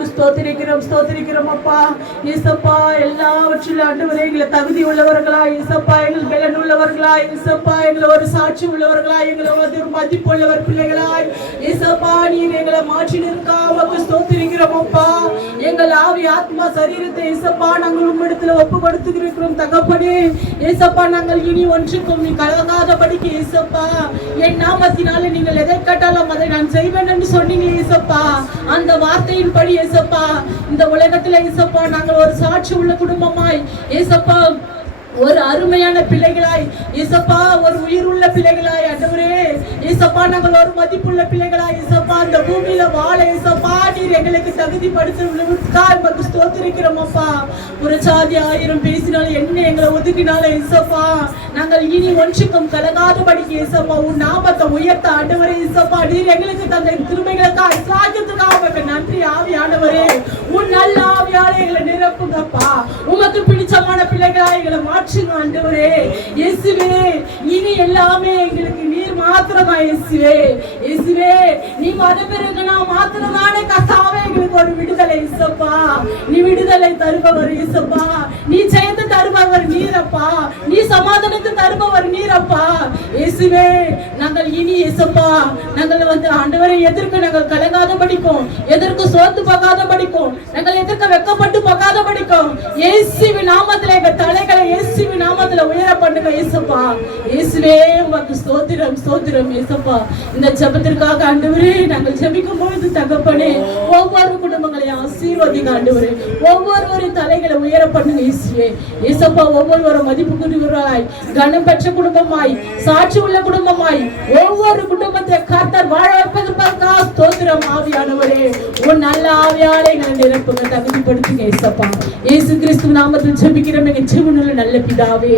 உமக்கு ஸ்தோத்திரிக்கிறோம் அப்பா. இயேசப்பா, எல்லாவற்றிலும் ஆண்டவரே எங்களை தகுதி உள்ளவர்களா, இயேசப்பா எங்கள் பலன் உள்ளவர்களா, இயேசப்பா எங்களை ஒரு சாட்சி உள்ளவர்களா, எங்களை ஒரு மதிப்பு உள்ளவர் பிள்ளைகளாய் இயேசப்பா நீர் எங்களை மாற்றினிருக்கா. உமக்கு ஸ்தோத்திரிக்கிறோம் அப்பா. எங்கள் ஆவி ஆத்மா சரீரத்தை இயேசப்பா நாங்கள் உம்மிடத்துல ஒப்பு கொடுத்துக்கிறோம் தகப்பனே. இயேசப்பா, நாங்கள் இனி ஒன்றுக்கும் நீ கலங்காதபடிக்கு இயேசப்பா, என் நாமத்தினால நீங்கள் எதை கேட்டாலும் அதை நான் செய்வேன் என்று சொன்னீங்க இயேசப்பா. அந்த வார்த்தையின்படி இயேசப்பா இந்த உலகத்துல இயேசப்பா நாங்கள் ஒரு சாட்சி உள்ள குடும்பமாய் இயேசப்பா, ஒரு அருமையான பிள்ளைகளாய் இயேசப்பா, ஒரு உயிர் உள்ள பிள்ளைகளாய் ஆண்டவரே இயேசப்பா, நாங்கள் ஒரு மதிப்புள்ள பிள்ளைகளாய் இயேசப்பா அந்த பூமியில வாழ இயேசப்பா நீர் எங்களுக்கு தகுதிப்படுத்துவதற்காக உமக்கு ஸ்தோத்திரிக்கிறோம் அப்பா. ஒரு சாதி 1000 பேசினாலும் என்ன எங்களை ஒதுக்கினாலும் இயேசப்பா, நாங்கள் இனி ஒன்றுக்கும் கலங்காதபடிக்கு இயேசப்பா உன் நாமத்தை உயர்த்த ஆண்டவரே இயேசப்பா நீர் எங்களுக்கு தந்த கிருபைகளுக்காக சாக்கியத்துக்காக உமக்கு நன்றி ஆவியானவரே. உன் நல்ல ஆவியால எங்களை நிரப்புங்கப்பா. உமக்கு பிடிச்சமான பிள்ளைகளாய் எங்களை மாற்றுங்க ஆண்டவரே இயேசுவே. இனி எல்லாமே எங்களுக்கு நீர் மாத்திரமா இயேசுவே. இயேசுவே, நீ மறுபிறகுனா மாத்திரதானே கர்த்தாவே எங்களுக்கு ஒரு விடுதலை இயேசப்பா. நீ விடுதலை தருபவர் இயேசப்பா. நீ ஜெயத்தை தருபவர் நீரப்பா. நீ சமாதானத்தை தருபவர் நீரப்பா. இயேசுவே, நாங்கள் இனி இயேசப்பா நாங்கள் ஆண்டவரை எதற்கு நாங்கள் கலங்காத படிக்கும், எதற்கு சோர்ந்து போகாத படிக்கும், நாங்கள் எதற்கு வெக்கப்பட்டு போகாத படிக்கும். இயேசுவின் நாமத்துல எங்க தலைகளை இயேசுவின் நாமத்துல உயர பண்ணுங்க இயேசப்பா. இயேசுவே, உமக்கு ஸ்தோத்திரம் இயேசப்பா. இந்த ஜெபத்திற்காக ஆண்டவரே நாங்கள் ஜெபிக்கும் பொழுது தகப்பனே ஒவ்வொரு குடும்பங்களையும் ஆசீர்வதிங்க ஆண்டவரே. ஒவ்வொரு தலைகளை உயர பண்ணுங்க இயேசுவே. இயேசப்பா, ஒவ்வொரு மதிப்புக்குரியவர்களாய் கனம் பெற்ற குடும்பமாய் சாட்சி உள்ள குடும்பமாய் ஒவ்வொரு குடும்பத்தை கர்த்தர் வாழ வைப்பதற்காக ஸ்தோத்திரம் ஆவியானவரே. உன் நல்ல ஆவியாலே எங்களை நிரப்புங்க, தகுதிப்படுத்துங்க இயேசப்பா. இயேசு கிறிஸ்து நாமத்தில் ஜெபிக்கிறோம் எங்கள் ஜீவனுள்ள நல்ல பிதாவே.